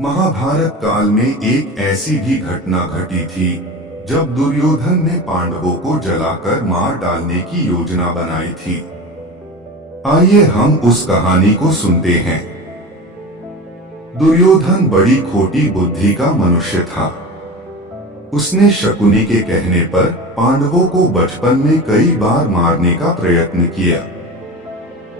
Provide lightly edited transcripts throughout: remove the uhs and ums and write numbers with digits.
महाभारत काल में एक ऐसी भी घटना घटी थी जब दुर्योधन ने पांडवों को जलाकर मार डालने की योजना बनाई थी। आइए हम उस कहानी को सुनते हैं। दुर्योधन बड़ी खोटी बुद्धि का मनुष्य था। उसने शकुनी के कहने पर पांडवों को बचपन में कई बार मारने का प्रयत्न किया।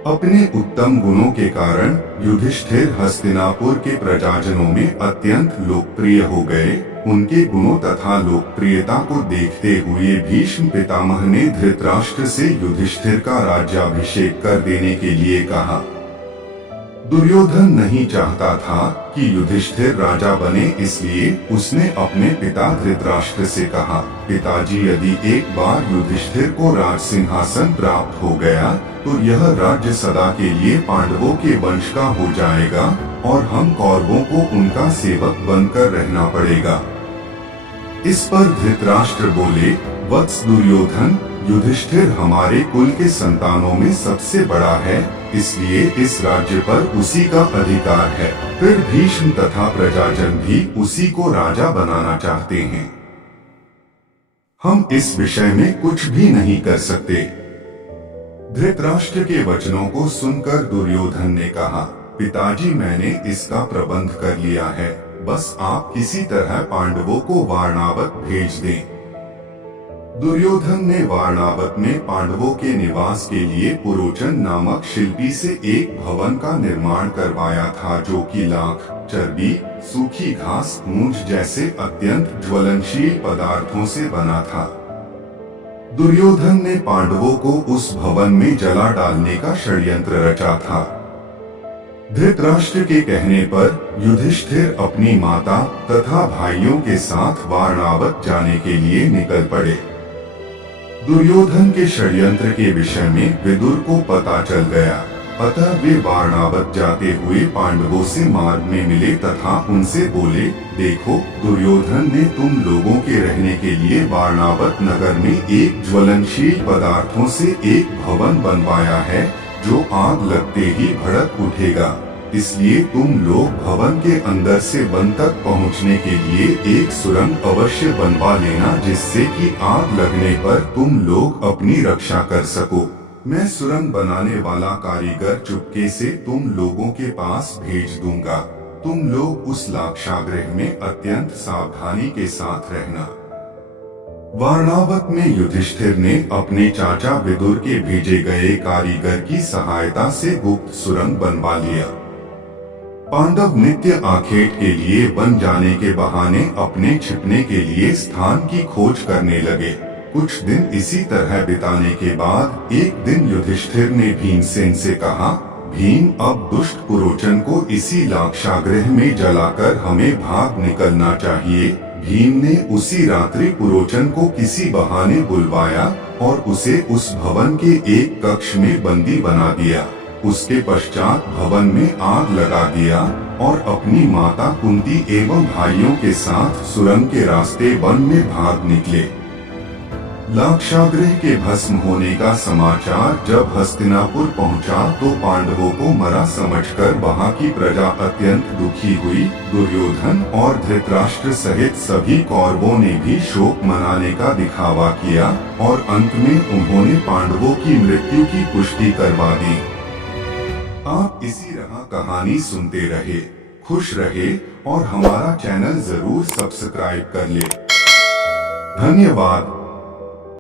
अपने उत्तम गुणों के कारण युधिष्ठिर हस्तिनापुर के प्रजाजनों में अत्यंत लोकप्रिय हो गए। उनके गुणों तथा लोकप्रियता को देखते हुए भीष्म पितामह ने धृतराष्ट्र से युधिष्ठिर का राज्याभिषेक कर देने के लिए कहा। दुर्योधन नहीं चाहता था कि युधिष्ठिर राजा बने, इसलिए उसने अपने पिता धृतराष्ट्र से कहा, पिताजी, यदि एक बार युधिष्ठिर को राज सिंहासन प्राप्त हो गया तो यह राज्य सदा के लिए पांडवों के वंश का हो जाएगा और हम कौरवों को उनका सेवक बनकर रहना पड़ेगा। इस पर धृतराष्ट्र बोले, वत्स दुर्योधन, युधिष्ठिर हमारे कुल के संतानों में सबसे बड़ा है, इसलिए इस राज्य पर उसी का अधिकार है। फिर भीष्म तथा प्रजाजन भी उसी को राजा बनाना चाहते हैं। हम इस विषय में कुछ भी नहीं कर सकते। धृतराष्ट्र के वचनों को सुनकर दुर्योधन ने कहा, पिताजी, मैंने इसका प्रबंध कर लिया है, बस आप किसी तरह पांडवों को वारणावत भेज दें। दुर्योधन ने वारणावत में पांडवों के निवास के लिए पुरोचन नामक शिल्पी से एक भवन का निर्माण करवाया था, जो कि लाख, चर्बी, सूखी घास, मूंज जैसे अत्यंत ज्वलनशील पदार्थों से बना था। दुर्योधन ने पांडवों को उस भवन में जला डालने का षड्यंत्र रचा था। धृतराष्ट्र के कहने पर युधिष्ठिर अपनी माता तथा भाइयों के साथ वारणावत जाने के लिए निकल पड़े। दुर्योधन के षड्यंत्र के विषय में विदुर को पता चल गया, अतः वे वारणावत जाते हुए पांडवों से मार्ग में मिले तथा उनसे बोले, देखो, दुर्योधन ने तुम लोगों के रहने के लिए वारणावत नगर में एक ज्वलनशील पदार्थों से एक भवन बनवाया है, जो आग लगते ही भड़क उठेगा। इसलिए तुम लोग भवन के अंदर से वन तक पहुंचने के लिए एक सुरंग अवश्य बनवा लेना, जिससे कि आग लगने पर तुम लोग अपनी रक्षा कर सको। मैं सुरंग बनाने वाला कारीगर चुपके से तुम लोगों के पास भेज दूंगा। तुम लोग उस लाक्षागृह में अत्यंत सावधानी के साथ रहना। वारणावत में युधिष्ठिर ने अपने चाचा विदुर के भेजे गए कारीगर की सहायता से गुप्त सुरंग बनवा लिया। पांडव नित्य आखेट के लिए वन जाने के बहाने अपने छिपने के लिए स्थान की खोज करने लगे। कुछ दिन इसी तरह बिताने के बाद एक दिन युधिष्ठिर ने भीमसेन से कहा, भीम, अब दुष्ट पुरोचन को इसी लाक्षागृह में जलाकर हमें भाग निकलना चाहिए। भीम ने उसी रात्रि पुरोचन को किसी बहाने बुलवाया और उसे उस भवन के एक कक्ष में बंदी बना दिया। उसके पश्चात भवन में आग लगा दिया और अपनी माता कुंती एवं भाइयों के साथ सुरंग के रास्ते वन में भाग निकले। लाक्षागृह के भस्म होने का समाचार जब हस्तिनापुर पहुंचा तो पांडवों को मरा समझकर वहां की प्रजा अत्यंत दुखी हुई। दुर्योधन और धृतराष्ट्र सहित सभी कौरवों ने भी शोक मनाने का दिखावा किया और अंत में उन्होंने पांडवों की मृत्यु की पुष्टि करवा दी। आप इसी तरह कहानी सुनते रहे, खुश रहे और हमारा चैनल जरूर सब्सक्राइब कर ले। धन्यवाद।